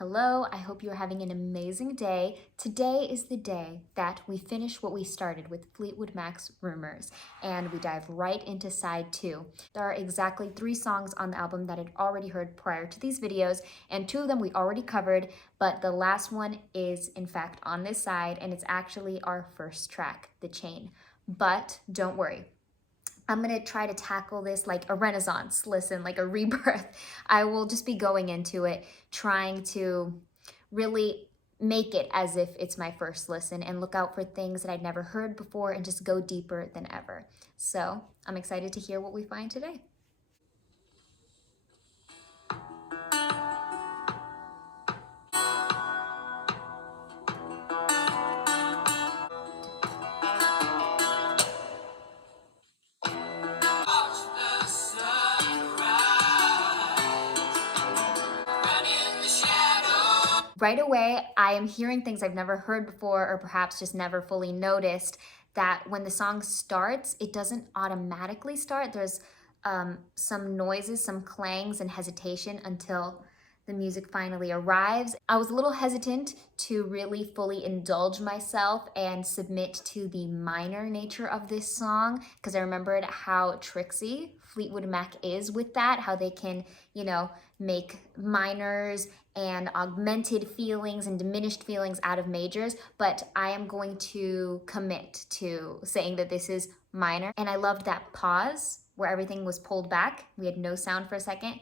Hello, I hope you're having an amazing day. Today is the day that we finish what we started with Fleetwood Mac's Rumours, and we dive right into side 2. There are exactly 3 songs on the album that I'd already heard prior to these videos, and 2 of them we already covered, but the last one is in fact on this side, and it's actually our first track, The Chain. But don't worry, I'm gonna try to tackle this like a renaissance, like a rebirth. I will just be going into it, trying to really make it as if it's my first listen and look out for things that I'd never heard before and just go deeper than ever. So I'm excited to hear what we find today. Right away, I am hearing things I've never heard before or perhaps just never fully noticed, that when the song starts, it doesn't automatically start. There's some noises, some clangs and hesitation until the music finally arrives. I was a little hesitant to really fully indulge myself and submit to the minor nature of this song because I remembered how tricksy Fleetwood Mac is with that, how they can, make minors and augmented feelings and diminished feelings out of majors, but I am going to commit to saying that this is minor. And I loved that pause where everything was pulled back. We had no sound for a second.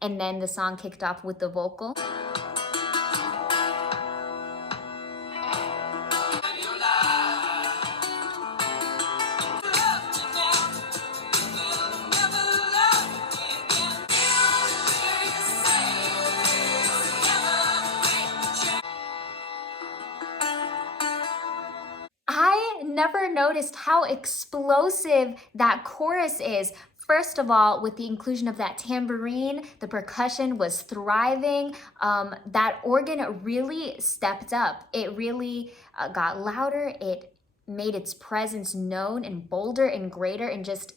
And then the song kicked off with the vocal. I never noticed how explosive that chorus is. First of all, with the inclusion of that tambourine, the percussion was thriving. That organ really stepped up. It really got louder. It made its presence known and bolder and greater, and just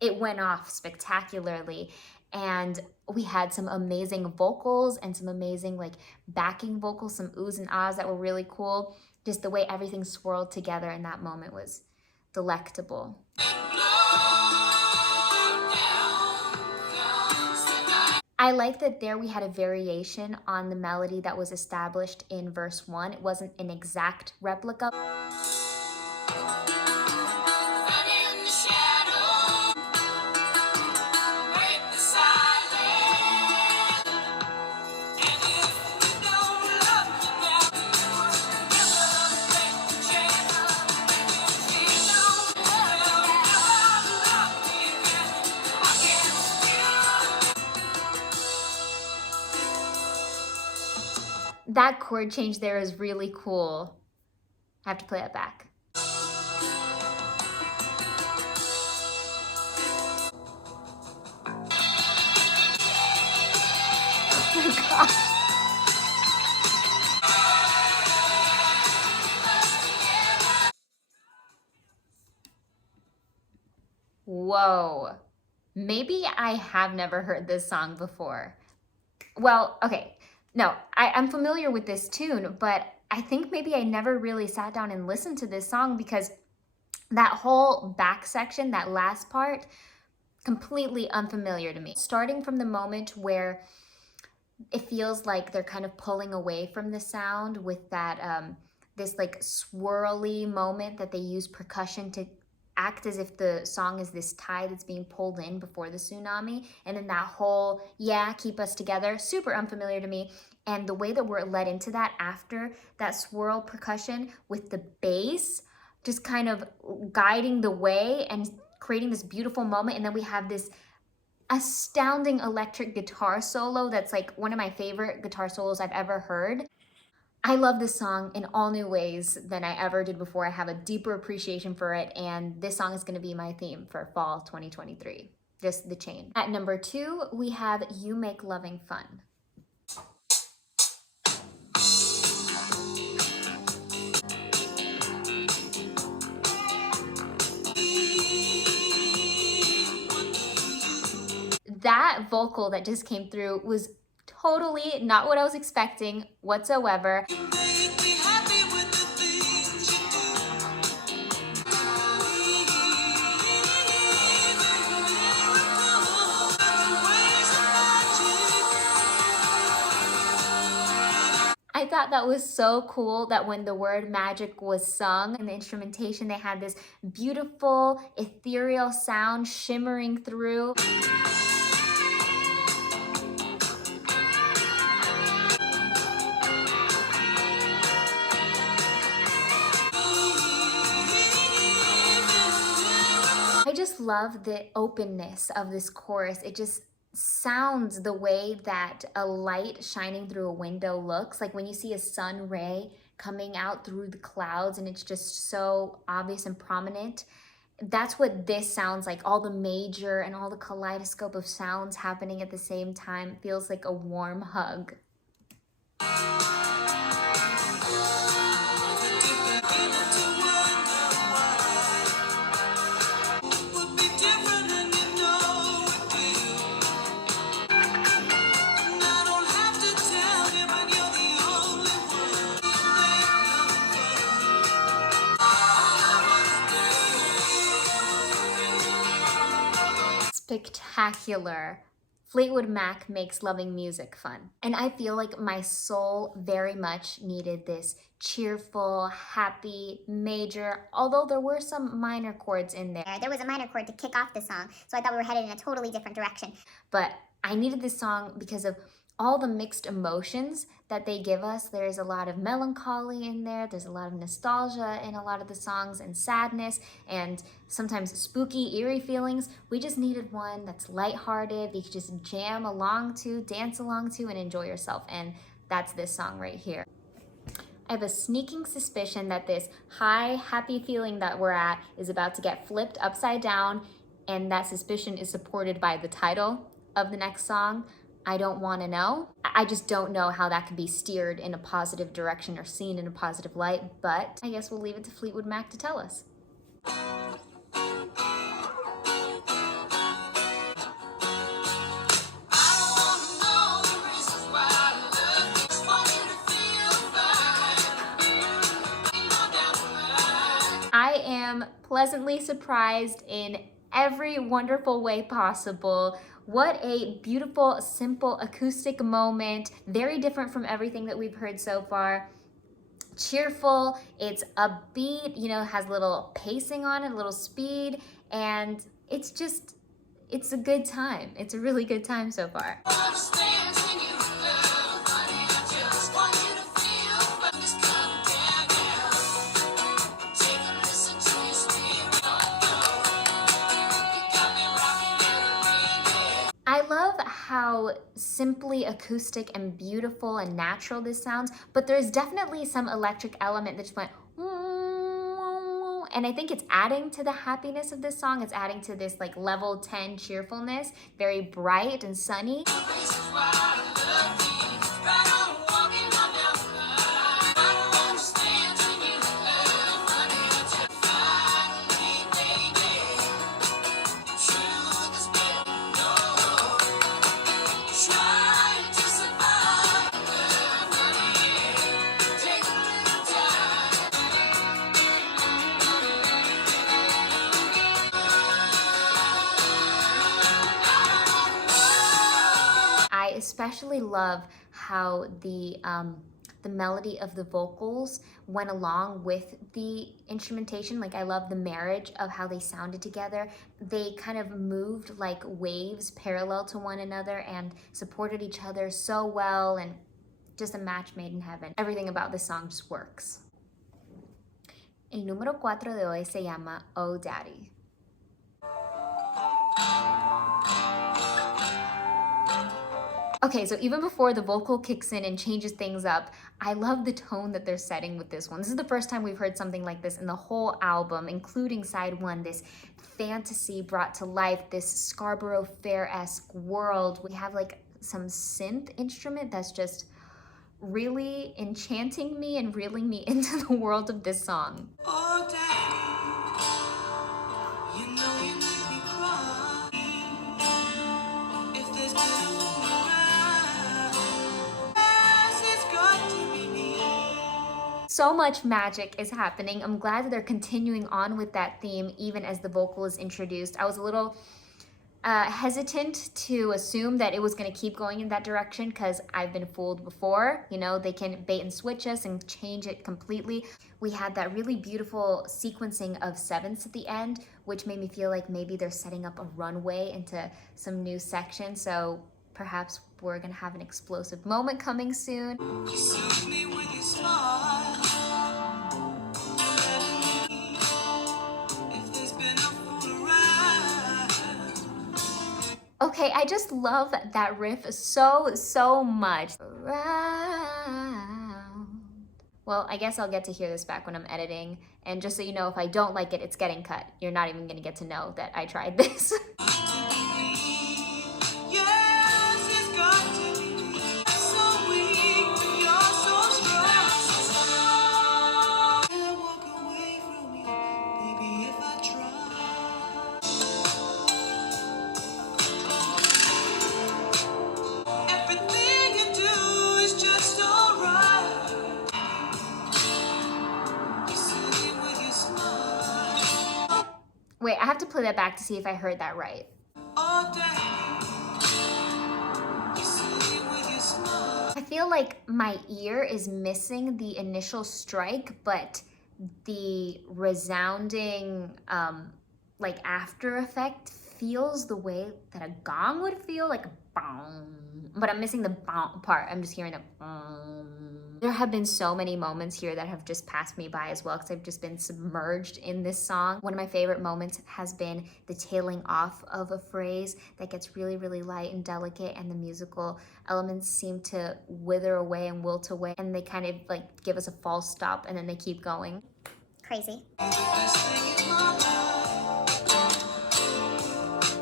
it went off spectacularly. And we had some amazing vocals and some amazing backing vocals, some oohs and ahs that were really cool. Just the way everything swirled together in that moment was delectable. I like that there we had a variation on the melody that was established in verse 1. It wasn't an exact replica. That chord change there is really cool. I have to play it back. Oh my gosh. Whoa. Maybe I have never heard this song before. Well, okay. No, I'm familiar with this tune, but I think maybe I never really sat down and listened to this song because that whole back section, that last part, completely unfamiliar to me. Starting from the moment where it feels like they're kind of pulling away from the sound with that this swirly moment that they use percussion to act as if the song is this tide that's being pulled in before the tsunami, and then that whole keep us together, super unfamiliar to me. And the way that we're led into that after that swirl percussion with the bass just kind of guiding the way and creating this beautiful moment, and then we have this astounding electric guitar solo that's one of my favorite guitar solos I've ever heard. I love this song in all new ways than I ever did before. I have a deeper appreciation for it, and this song is going to be my theme for fall 2023. Just The Chain. At number 2, we have You Make Loving Fun. That vocal that just came through was totally not what I was expecting whatsoever. You make me happy with the things you I thought that was so cool that when the word magic was sung in the instrumentation, they had this beautiful, ethereal sound shimmering through. I just love the openness of this chorus. It just sounds the way that a light shining through a window looks, like when you see a sun ray coming out through the clouds and it's just so obvious and prominent. That's what this sounds like. All the major and all the kaleidoscope of sounds happening at the same time feels like a warm hug. Spectacular. Fleetwood Mac makes loving music fun. And I feel like my soul very much needed this cheerful, happy, major, although there were some minor chords in there. There was a minor chord to kick off the song, so I thought we were headed in a totally different direction. But I needed this song because of all the mixed emotions that they give us. There's a lot of melancholy in there, there's a lot of nostalgia in a lot of the songs, and sadness, and sometimes spooky, eerie feelings. We just needed one that's lighthearted, you could just jam along to, dance along to, and enjoy yourself, and that's this song right here. I have a sneaking suspicion that this high, happy feeling that we're at is about to get flipped upside down, and that suspicion is supported by the title of the next song. I don't want to know. I just don't know how that could be steered in a positive direction or seen in a positive light, but I guess we'll leave it to Fleetwood Mac to tell us. I am pleasantly surprised in every wonderful way possible. What a beautiful, simple acoustic moment. Very different from everything that we've heard so far. Cheerful, it's upbeat, you know, has a little pacing on it, a little speed, and it's a good time. It's a really good time so far. I love how simply acoustic and beautiful and natural this sounds, but there's definitely some electric element that just went, and I think it's adding to the happiness of this song. It's adding to this like level 10 cheerfulness, very bright and sunny. I especially love how the melody of the vocals went along with the instrumentation. Like, I love the marriage of how they sounded together. They kind of moved like waves parallel to one another and supported each other so well, and just a match made in heaven. Everything about this song just works. El número 4 de hoy se llama Oh Daddy. Okay, so even before the vocal kicks in and changes things up, I love the tone that they're setting with this one. This is the first time we've heard something like this in the whole album, including side one, this fantasy brought to life, this Scarborough Fair-esque world. We have like some synth instrument that's just really enchanting me and reeling me into the world of this song. Oh, Daddy, you know you make me cry. If there's blue around, So much magic is happening. I'm glad that they're continuing on with that theme even as the vocal is introduced. I was a little hesitant to assume that it was going to keep going in that direction because I've been fooled before. You know, they can bait and switch us and change it completely. We had that really beautiful sequencing of sevenths at the end, which made me feel like maybe they're setting up a runway into some new section. So perhaps we're going to have an explosive moment coming soon. You soothe me with your smile. If there's been a fool around. Okay, I just love that riff so much. Well, I guess I'll get to hear this back when I'm editing. And just so you know, if I don't like it, it's getting cut. You're not even gonna get to know that I tried this. Yes, it's got to be so weak, you're so strong. Can't walk away from you, baby, if I try. Everything you do is just alright. You soothe me with your smile. Wait, I have to play that back to see if I heard that right. All day. You soothe me with your smile. I feel like my ear is missing the initial strike, but the resounding like after effect feels the way that a gong would feel, like a bong. But I'm missing the bong part. I'm just hearing the bong. There have been so many moments here that have just passed me by as well because I've just been submerged in this song. One of my favorite moments has been the tailing off of a phrase that gets really light and delicate, and the musical elements seem to wither away and wilt away, and they kind of like give us a false stop and then they keep going. Crazy. Best thing in my life.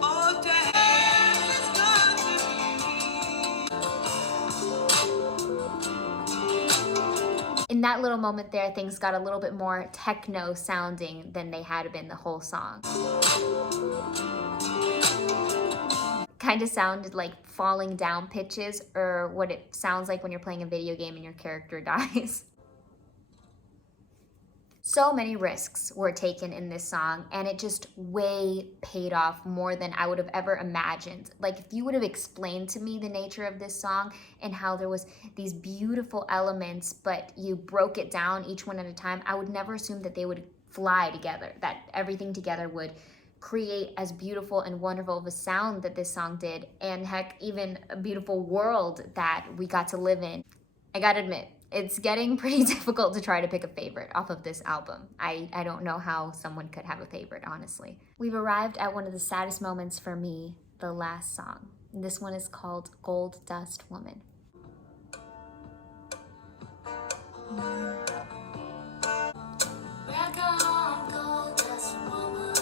All day. It's got to be. In that little moment there, things got a little bit more techno sounding than they had been the whole song. Kind of sounded like falling down pitches, or what it sounds like when you're playing a video game and your character dies. So many risks were taken in this song, and it just way paid off more than I would have ever imagined. Like, if you would have explained to me the nature of this song and how there was these beautiful elements, but you broke it down each one at a time, I would never assume that they would fly together, that everything together would create as beautiful and wonderful of a sound that this song did, and heck, even a beautiful world that we got to live in. I gotta admit, it's getting pretty difficult to try to pick a favorite off of this album. I don't know how someone could have a favorite, honestly. We've arrived at one of the saddest moments for me, the last song. This one is called Gold Dust Woman. Welcome, gold dust woman.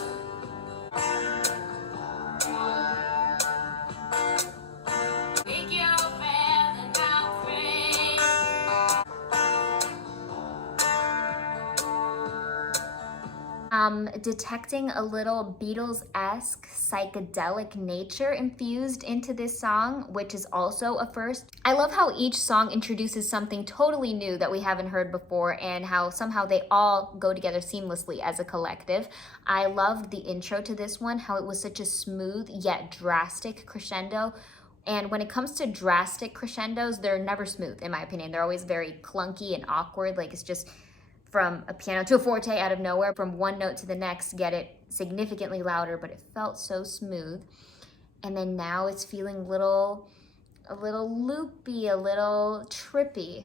Take your breath and I'll pray. Detecting a little Beatles-esque psychedelic nature infused into this song, which is also a first. I love how each song introduces something totally new that we haven't heard before, and how somehow they all go together seamlessly as a collective. I loved the intro to this one, how it was such a smooth yet drastic crescendo. And when it comes to drastic crescendos, they're never smooth, in my opinion. They're always very clunky and awkward, like it's just from a piano to a forte out of nowhere, from one note to the next, get it significantly louder, but it felt so smooth. And then now it's feeling a little loopy, a little trippy.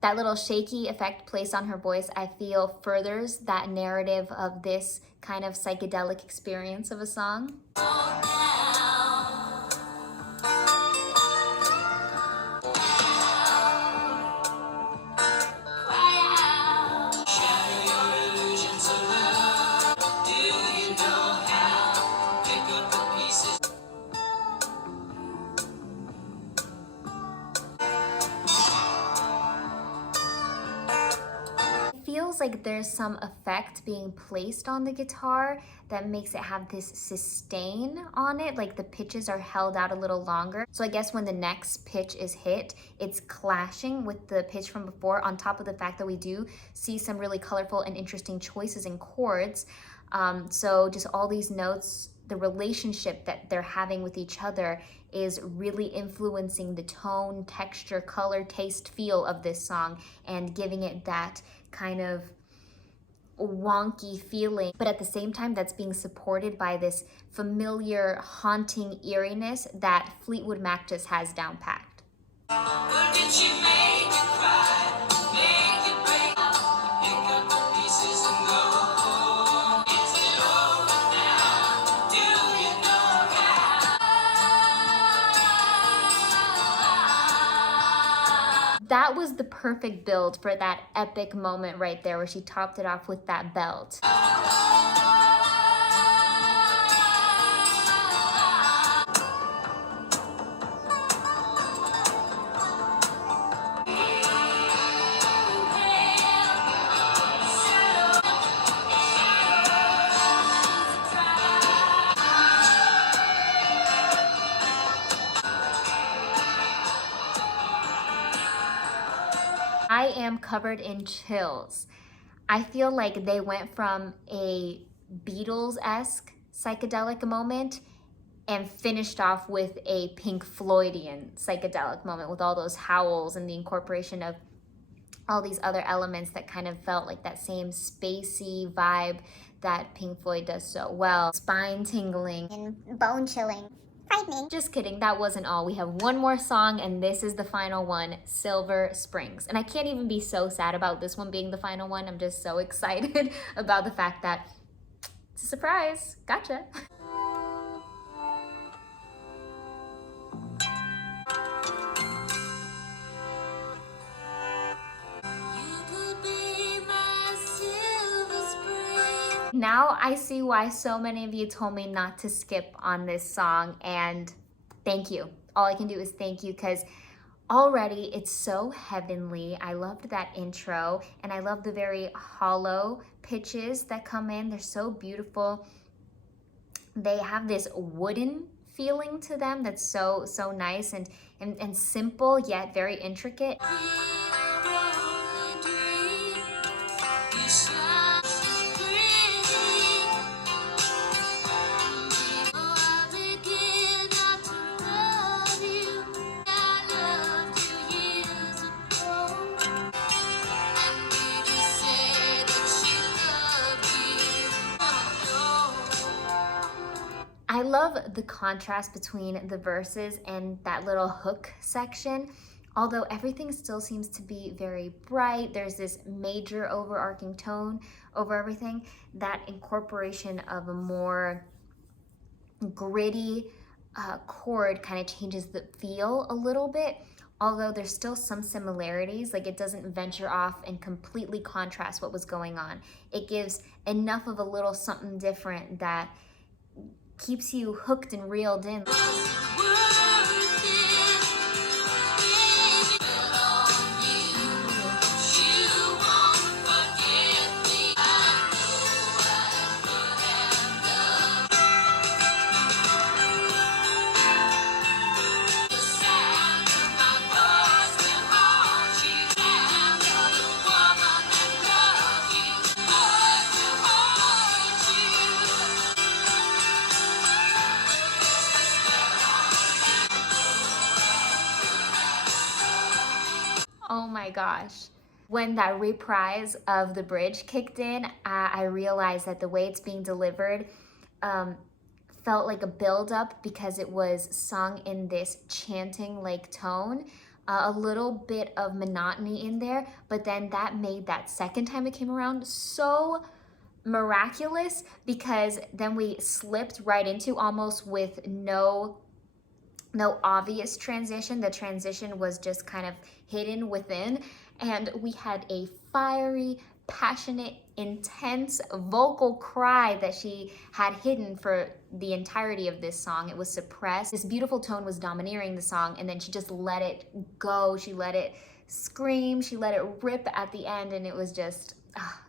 That little shaky effect placed on her voice, I feel, furthers that narrative of this kind of psychedelic experience of a song. feels like there's some effect being placed on the guitar that makes it have this sustain on it, like the pitches are held out a little longer. So I guess when the next pitch is hit, it's clashing with the pitch from before, on top of the fact that we do see some really colorful and interesting choices in chords. So just all these notes, the relationship that they're having with each other is really influencing the tone, texture, color, taste, feel of this song and giving it that kind of wonky feeling, but at the same time that's being supported by this familiar haunting eeriness that Fleetwood Mac just has down packed. But did she make you cry? Make you break? Pick up the pieces and go home. Is it over now? Do you know how? That was the perfect build for that epic moment right there where she topped it off with that belt. I am covered in chills. I feel like they went from a Beatles-esque psychedelic moment and finished off with a Pink Floydian psychedelic moment with all those howls and the incorporation of all these other elements that kind of felt like that same spacey vibe that Pink Floyd does so well. Spine tingling. And bone chilling. Frightening. Just kidding, that wasn't all. We have one more song and this is the final one, Silver Springs. And I can't even be so sad about this one being the final one. I'm just so excited about the fact that it's a surprise. Gotcha. You could be my silver spring. Now I see why so many of you told me not to skip on this song, and thank you. All I can do is thank you, because already it's so heavenly. I loved that intro, and I love the very hollow pitches that come in. They're so beautiful. They have this wooden feeling to them that's so nice and simple yet very intricate. I love the contrast between the verses and that little hook section. Although everything still seems to be very bright, there's this major overarching tone over everything. That incorporation of a more gritty chord kind of changes the feel a little bit. Although there's still some similarities, like it doesn't venture off and completely contrast what was going on. It gives enough of a little something different that keeps you hooked and reeled in. Oh my gosh. When that reprise of the bridge kicked in, I realized that the way it's being delivered felt like a build-up because it was sung in this chanting like tone. A little bit of monotony in there, but then that made that second time it came around so miraculous, because then we slipped right into almost with no obvious transition. The transition was just kind of hidden within, and we had a fiery, passionate, intense vocal cry that she had hidden for the entirety of this song. It was suppressed. This beautiful tone was domineering the song, and then she just let it go. She let it scream, she let it rip at the end, and it was just,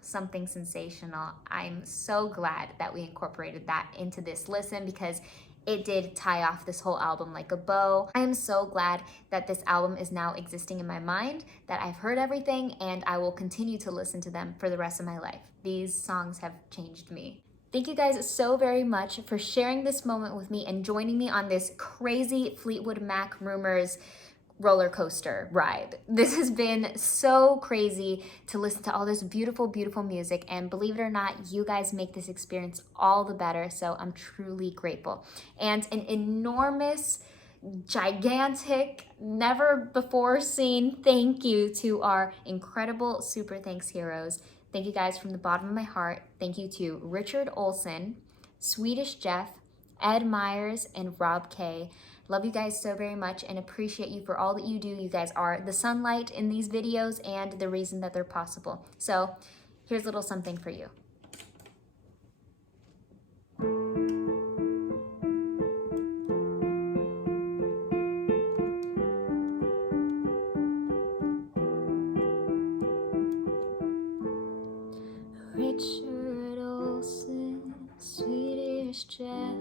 something sensational. I'm so glad that we incorporated that into this listen because it did tie off this whole album like a bow. I am so glad that this album is now existing in my mind, that I've heard everything, and I will continue to listen to them for the rest of my life. These songs have changed me. Thank you guys so very much for sharing this moment with me and joining me on this crazy Fleetwood Mac Rumours roller coaster ride. This has been so crazy to listen to all this beautiful, beautiful music, and believe it or not, you guys make this experience all the better, so I'm truly grateful. And an enormous, gigantic, never before seen thank you to our incredible Super Thanks heroes. Thank you guys from the bottom of my heart. Thank you to Richard Olsen, Sweetish Jeff, Ed Myers, and Rob K. Love you guys so very much and appreciate you for all that you do. You guys are the sunlight in these videos and the reason that they're possible. So here's a little something for you. Richard Olsen, Sweetish Jeff,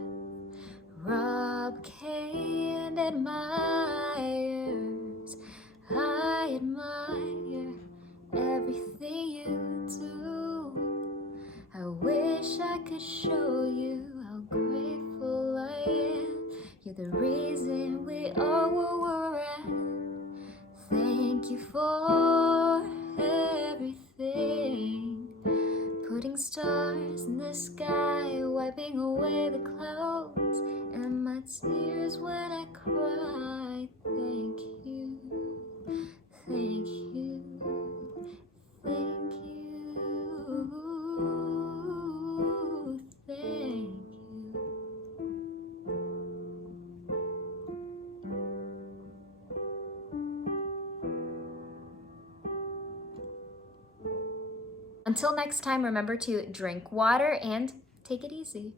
Rob K, and Ed Myers. I admire everything you do. I wish I could show you how grateful I am. You're the reason we are where we're at. Thank you for everything. Putting stars in the sky, wiping away the clouds and my tears when I cry. Thank you, thank you, thank you, thank you. Until next time, remember to drink water and take it easy.